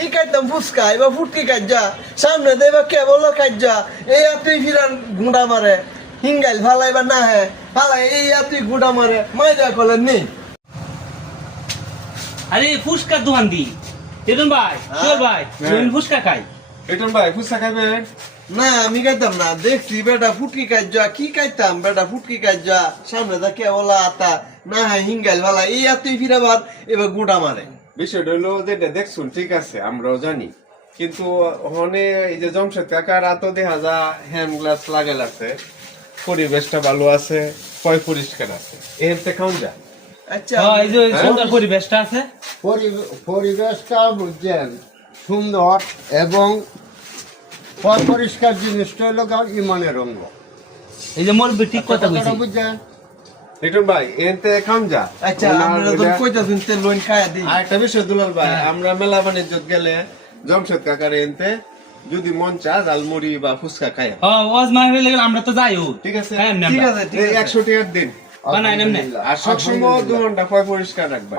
কি খাইতাম ফুচকা এবার ফুটকি কাজা সামনে দেবা কেবল কাজা এই তুই ফিরান গুঁড়া মারে হিঙ্গাইল ফালাইবার না হে ফালাই এই তুই গুঁড়া মারে মাইজা কলেন নেই আরে ফুচকা দোকান দি চেতন ভাই চল ভাই তুমি ফুচকা খাই রিটন ভাই ফুচকা খাবেন? না আমি খাইতাম না দেখছি বেটা ফুটকি কাজা কি খাইতাম বেটা ফুটকি কাজা সামনে দা কেবল আতা না হ্যাঁ হিঙ্গাইল ফালাই এই তুই ফিরাবার এবার গুঁড়া মারে বিষয়টা হলো যেটা দেখছুন ঠিক আছে আমরাও জানি কিন্তু ওখানে এই যে জমশেদ কাকার এত দেখা যা হ্যান্ড গ্লাস লাগাল আছে পরিবেশটা ভালো আছে পয় পরিষ্কার আছে এতে খাওয়া যায়। আচ্ছা এই যে সুন্দর পরিবেশটা আছে পরিবেশটা বুঝছেন সুন্দর এবং পরিষ্কার জিনিসটা হলো ইমানের অঙ্গ। এই যে মোর ঠিক কথা বলছি বুঝছেন রিটন ভাই এতে খাওয়া যা। আচ্ছা আমরা তো কইতাছেন তে লোন খায়া দিই আরেকটা বিষয় দুলাল ভাই আমরা মেলা বাণিজ্য গেলে জমশেদ কাকার এতে যদি মন চা জালমুড়ি বা ফুচকা খায় ওয়াজ মাহফিল লাগলে আমরা তো যাইও ঠিক আছে হ্যাঁ ঠিক আছে ঠিক আছে 100 টাকার দিন বানাই নেমনে আর সবসময় 2 ঘন্টা পয় পরিষ্কার রাখবা।